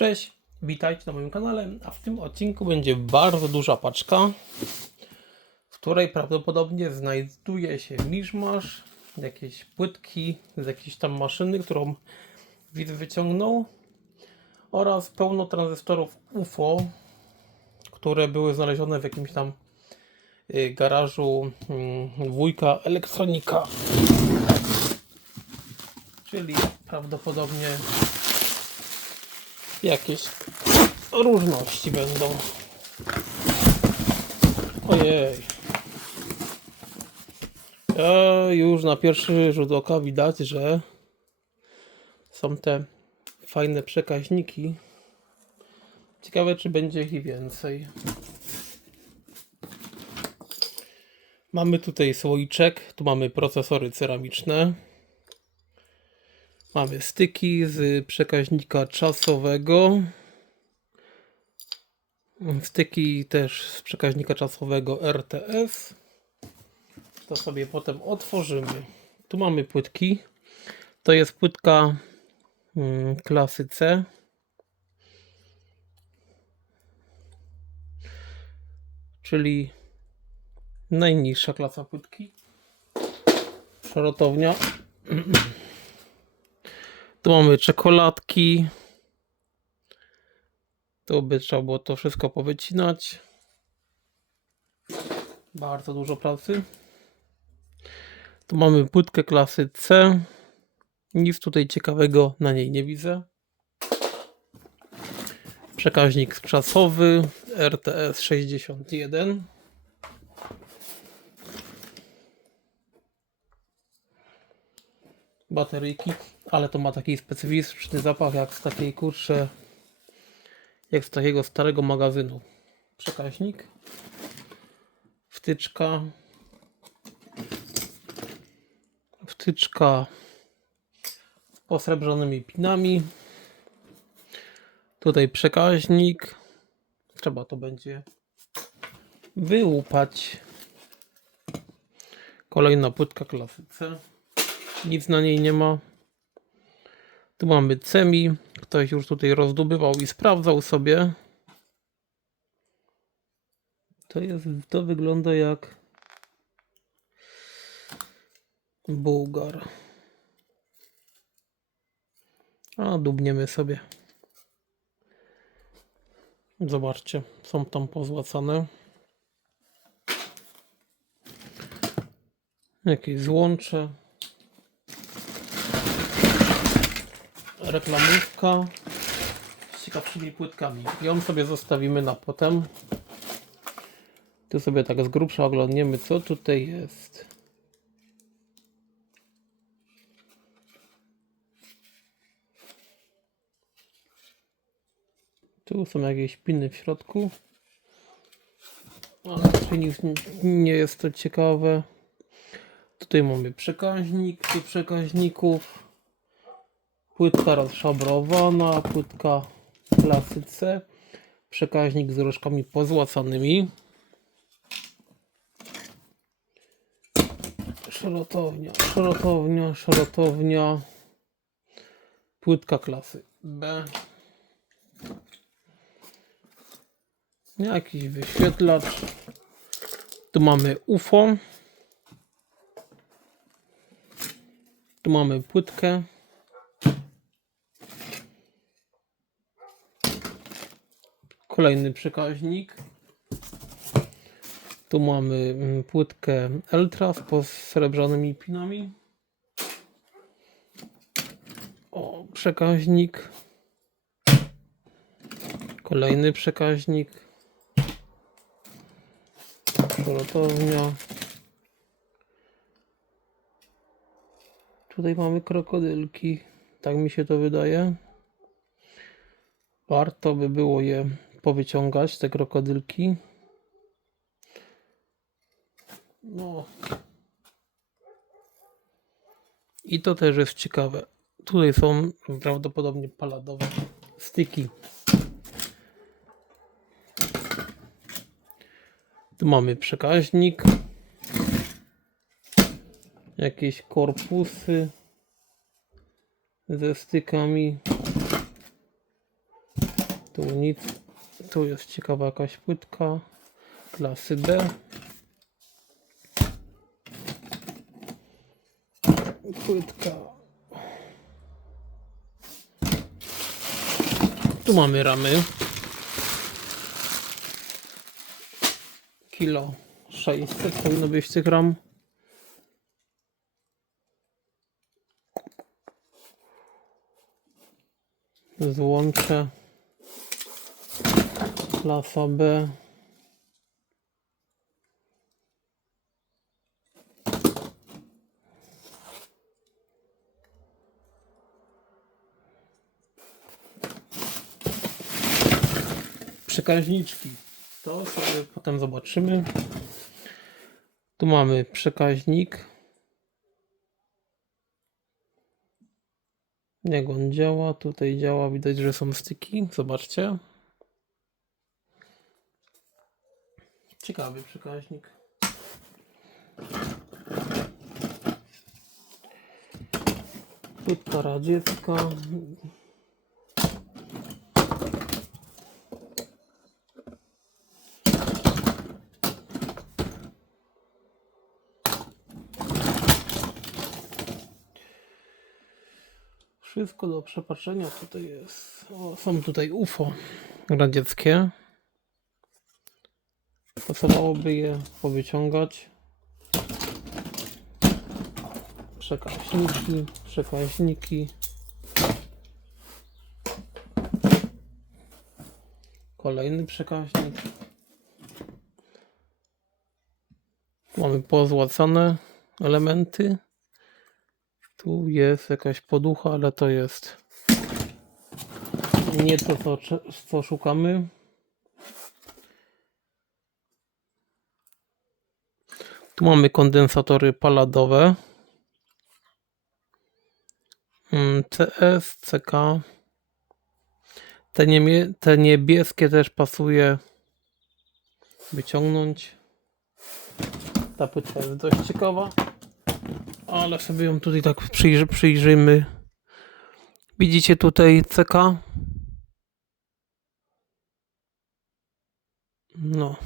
Cześć, witajcie na moim kanale, a w tym odcinku będzie bardzo duża paczka, w której prawdopodobnie znajduje się miszmasz, jakieś płytki z jakiejś tam maszyny, którą widz wyciągnął oraz pełno tranzystorów UFO, które były znalezione w jakimś tam y, garażu mm, wujka elektronika. Czyli prawdopodobnie jakieś różności będą. Ojej. E, już na pierwszy rzut oka widać, że są te fajne przekaźniki. Ciekawe, czy będzie ich więcej. Mamy tutaj słoiczek, tu mamy procesory ceramiczne. Mamy styki z przekaźnika czasowego. Styki też z przekaźnika czasowego RTS. To sobie potem otworzymy. Tu mamy płytki. To jest płytka mm, klasy C. Czyli najniższa klasa płytki. Szrotownia. Tu mamy czekoladki. Tu by trzeba było to wszystko powycinać. Bardzo dużo pracy. Tu mamy płytkę klasy C. Nic tutaj ciekawego na niej nie widzę. Przekaźnik czasowy RTS 61. bateryjki, ale to ma taki specyficzny zapach jak z takiej kurcze, jak z takiego starego magazynu. Przekaźnik, wtyczka, wtyczka z posrebrzonymi pinami. Tutaj przekaźnik. Trzeba to będzie wyłupać. Kolejna płytka klasy C. Nic na niej nie ma. Tu mamy cemi. Ktoś już tutaj rozdobywał i sprawdzał sobie. To jest, to wygląda jak bułgar. A dubniemy sobie. Zobaczcie, są tam pozłacane. Jakieś złącze. Reklamówka z ciekawszymi płytkami. Ją sobie zostawimy na potem. Tu sobie tak z grubsza oglądniemy, co tutaj jest. Tu są jakieś piny w środku. Ale nie jest to ciekawe. Tutaj mamy przekaźnik do przekaźników. Płytka rozszabrowana, płytka klasy C, przekaźnik z różkami pozłacanymi. Szrotownia, szrotownia, szrotownia. Płytka klasy B. Jakiś wyświetlacz. Tu mamy UFO. Tu mamy płytkę. Kolejny przekaźnik. Tu mamy mm, płytkę Eltra z posrebrzanymi pinami. O, przekaźnik. Kolejny przekaźnik. Szrotownia. Tutaj mamy krokodylki. Tak mi się to wydaje. Warto by było je powyciągać te krokodylki. No. I to też jest ciekawe. Tutaj są prawdopodobnie paladowe styki. Tu mamy przekaźnik. Jakieś korpusy ze stykami. Tu nic. Tu jest ciekawa jakaś płytka klasy B. Płytka. Tu mamy ramy. Kilo 600 powinno być tych ram. Złącze. Klasa B. Przekaźniczki. To sobie potem zobaczymy. Tu mamy przekaźnik. Jak on działa? Tutaj działa, widać, że są styki. Zobaczcie. Ciekawy przekaźnik. Płytka radziecka. Wszystko do przepatrzenia tutaj jest. O, są tutaj UFO radzieckie. Pasowałoby je powyciągać. Przekaźniki, przekaźniki. Kolejny przekaźnik. Mamy pozłacane elementy. Tu jest jakaś poducha, ale to jest nie to, co, co szukamy. Tu mamy kondensatory paladowe. CS, CK. Te, niemie, te niebieskie też pasuje wyciągnąć. Ta płytka jest dość ciekawa. Ale sobie ją tutaj tak przyjrzy, przyjrzymy. Widzicie tutaj CK? No.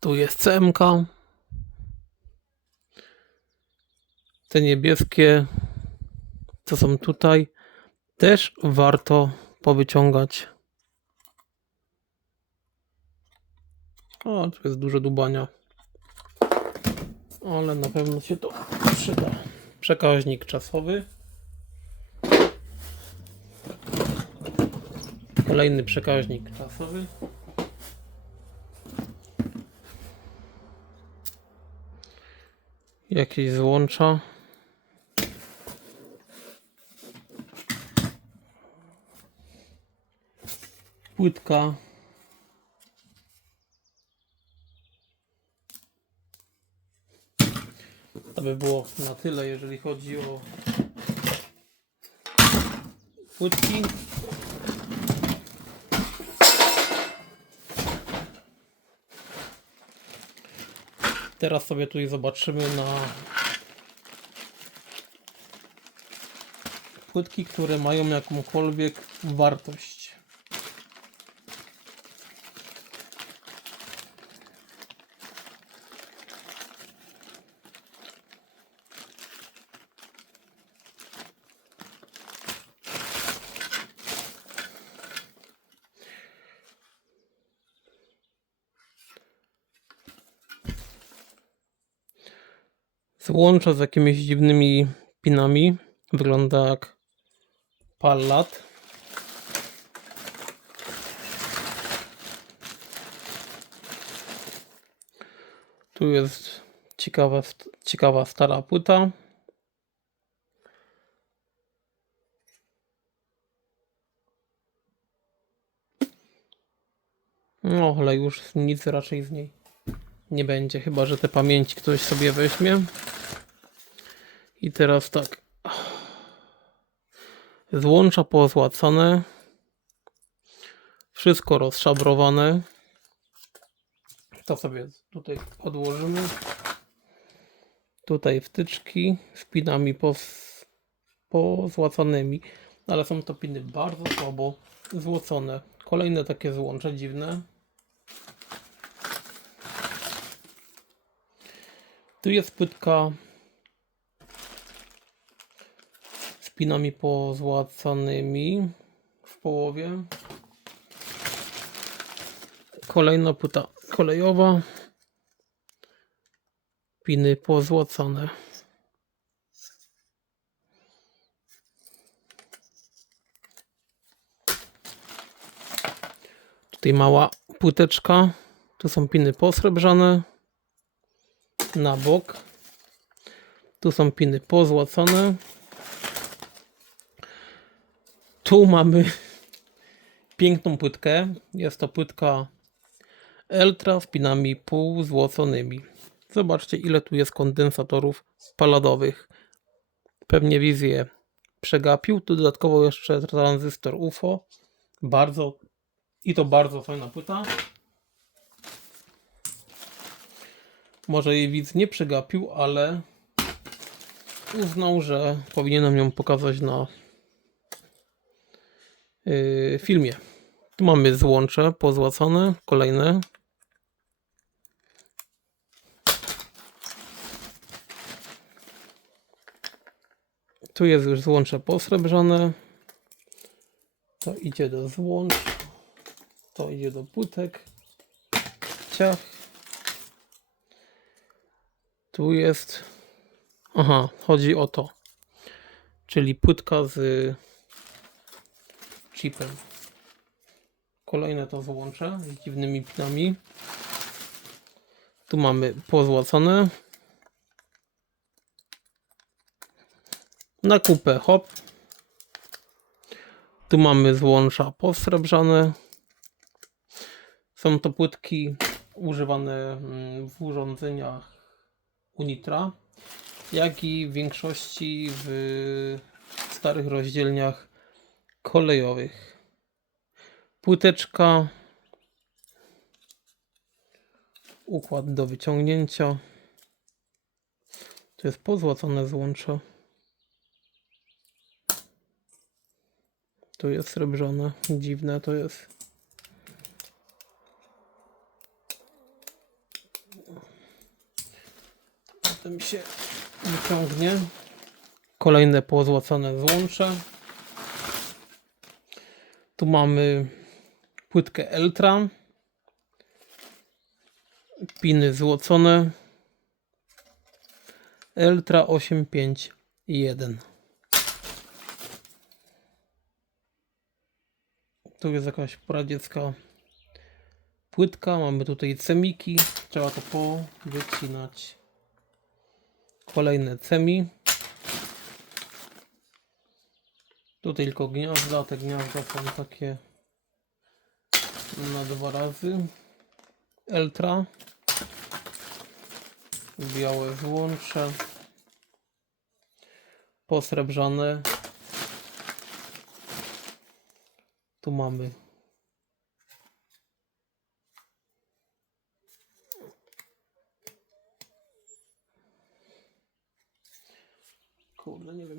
Tu jest CMK. Te niebieskie, co są tutaj, też warto powyciągać. O, tu jest dużo dubania. Ale na pewno się to przyda. Przekaźnik czasowy. Kolejny przekaźnik czasowy. Jakieś złącza. Płytka. To by było na tyle, jeżeli chodzi o płytki. Teraz sobie tutaj zobaczymy na płytki, które mają jakąkolwiek wartość. Złącze z jakimiś dziwnymi pinami. Wygląda jak pallat. Tu jest ciekawa, ciekawa stara płyta. No, ale już nic raczej z niej nie będzie, chyba że te pamięci ktoś sobie weźmie. I teraz tak. Złącza pozłacane. Wszystko rozszabrowane. To sobie tutaj odłożymy. Tutaj wtyczki z pinami poz, pozłacanymi. ale są to piny bardzo słabo złocone. Kolejne takie złącze dziwne. Tu jest płytka z pinami pozłacanymi w połowie. Kolejna płyta kolejowa. Piny pozłacane. Tutaj mała płyteczka. Tu są piny posrebrzane. Na bok. Tu są piny pozłacane. Tu mamy piękną płytkę. Jest to płytka Eltra z pinami półzłoconymi. Zobaczcie ile tu jest kondensatorów paladowych. Pewnie wizję przegapił. Tu dodatkowo jeszcze tranzystor UFO. Bardzo i to bardzo fajna płyta. Może jej widz nie przegapił, ale uznał, że powinienem ją pokazać na filmie. Tu mamy złącze pozłacone, kolejne. Tu jest już złącze posrebrzone. To idzie do złącz. To idzie do płytek. Ciach. Tu jest. Aha, chodzi o to. Czyli płytka z chipem. Kolejne to złącze z dziwnymi pinami. Tu mamy pozłacone. Na kupę hop. Tu mamy złącza posrebrzane. Są to płytki używane mm, w urządzeniach Unitra, jak i w większości w starych rozdzielniach kolejowych. Płyteczka, układ do wyciągnięcia. To jest pozłacone złącze. Tu jest srebrzone. Dziwne to jest. Potem się wyciągnie. Kolejne pozłacane złącze. Tu mamy płytkę Eltra. Piny złocone. Eltra 851. Tu jest jakaś poradziecka płytka. Mamy tutaj cemiki. Trzeba to powycinać. Kolejne cemi. Tu tylko gniazda. Te gniazda są takie na dwa razy. Eltra. Białe złącze. Posrebrzane. Tu mamy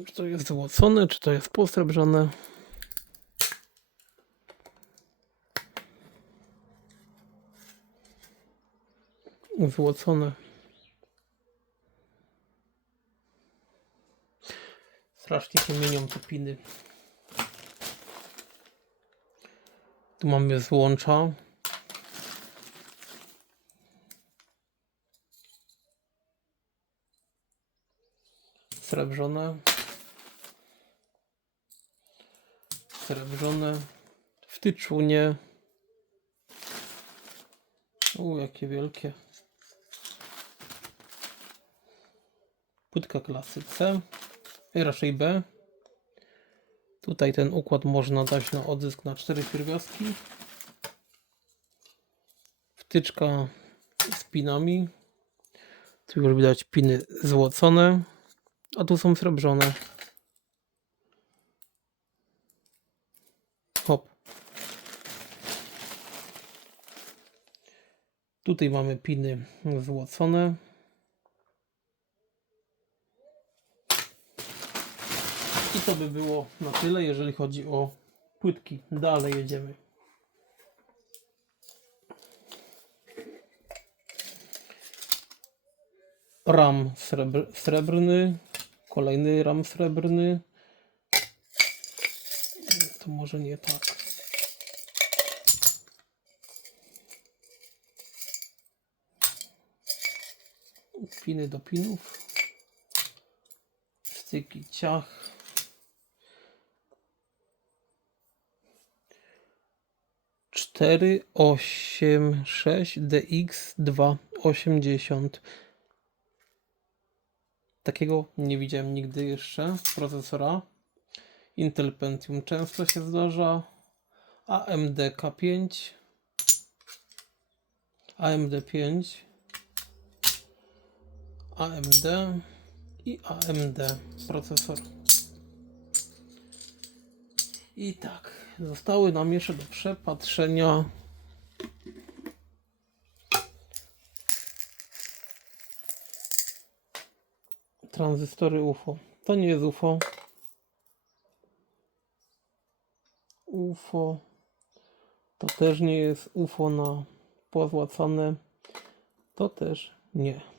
czy to jest złocone, czy to jest posrebrzone. Złocone. Strasznie się mienią te piny. Tu mamy złącza. Srebrzone. Srebrzone. W tyczunie. U, jakie wielkie. Płytka klasy C. Raczej B. Tutaj ten układ można dać na odzysk na cztery pierwiastki. Wtyczka z pinami. Tu już widać piny złocone, a tu są srebrzone. Hop. Tutaj mamy piny złocone. I to by było na tyle, jeżeli chodzi o płytki. Dalej jedziemy. Ram srebr srebrny, kolejny ram srebrny. To może nie tak. Piny do pinów. Styki ciach. Cztery osiem sześć DX dwa osiemdziesiąt. Takiego nie widziałem nigdy jeszcze procesora. Intel Pentium często się zdarza. AMD K5. AMD 5. AMD i AMD procesor. I tak, zostały nam jeszcze do przepatrzenia tranzystory UFO. To nie jest UFO. UFO to też nie jest UFO na pozłacane. To też nie.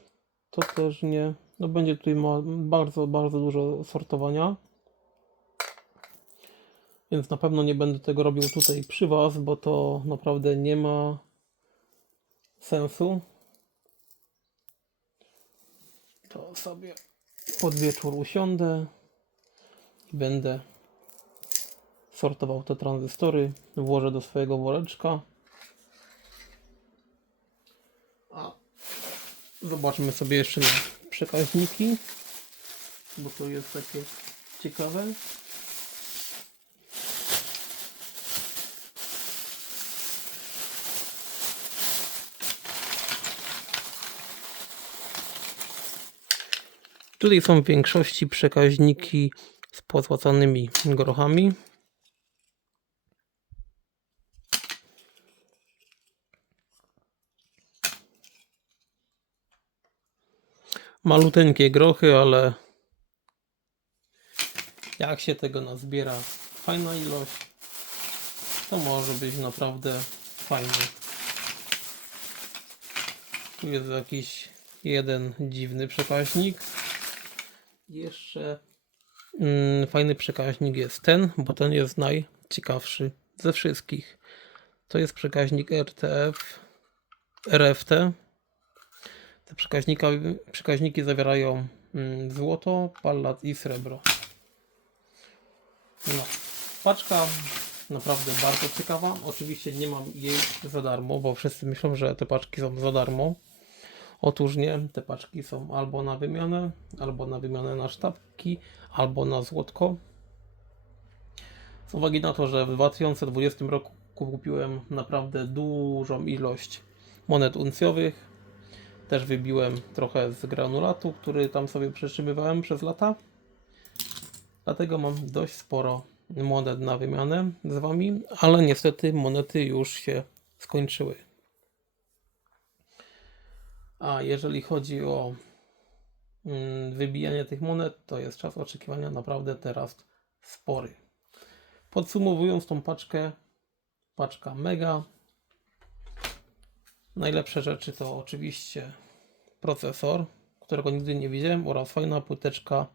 To też nie. No będzie tutaj bardzo, bardzo dużo sortowania. Więc na pewno nie będę tego robił tutaj przy Was, bo to naprawdę nie ma sensu. To sobie pod wieczór usiądę i będę sortował te tranzystory. Włożę do swojego woreczka. Zobaczmy sobie jeszcze przekaźniki, bo to jest takie ciekawe. Tutaj są w większości przekaźniki z pozłacanymi grochami. Maluteńkie grochy, ale jak się tego nazbiera fajna ilość, to może być naprawdę fajny. Tu jest jakiś jeden dziwny przekaźnik. Jeszcze mm, fajny przekaźnik jest ten, bo ten jest najciekawszy ze wszystkich. To jest przekaźnik RTF, RFT. Te przekaźniki zawierają mm, złoto, pallat i srebro. No. Paczka naprawdę bardzo ciekawa. Oczywiście nie mam jej za darmo, bo wszyscy myślą, że te paczki są za darmo. Otóż nie, te paczki są albo na wymianę, albo na wymianę na sztabki, albo na złotko. Z uwagi na to, że w 2020 roku kupiłem naprawdę dużą ilość monet uncjowych, też wybiłem trochę z granulatu, który tam sobie przetrzymywałem przez lata. Dlatego mam dość sporo monet na wymianę z Wami, ale niestety monety już się skończyły. A jeżeli chodzi o mm, wybijanie tych monet, to jest czas oczekiwania naprawdę teraz spory. Podsumowując tą paczkę, paczka mega. Najlepsze rzeczy to oczywiście procesor, którego nigdy nie widziałem, oraz fajna płyteczka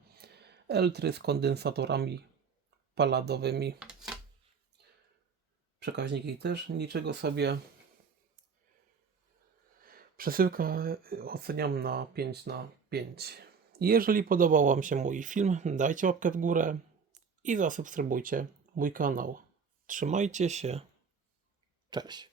L3 z kondensatorami paladowymi. Przekaźniki też niczego sobie. Przesyłkę oceniam na 5 na 5. Jeżeli podobał Wam się mój film, dajcie łapkę w górę i zasubskrybujcie mój kanał. Trzymajcie się. Cześć.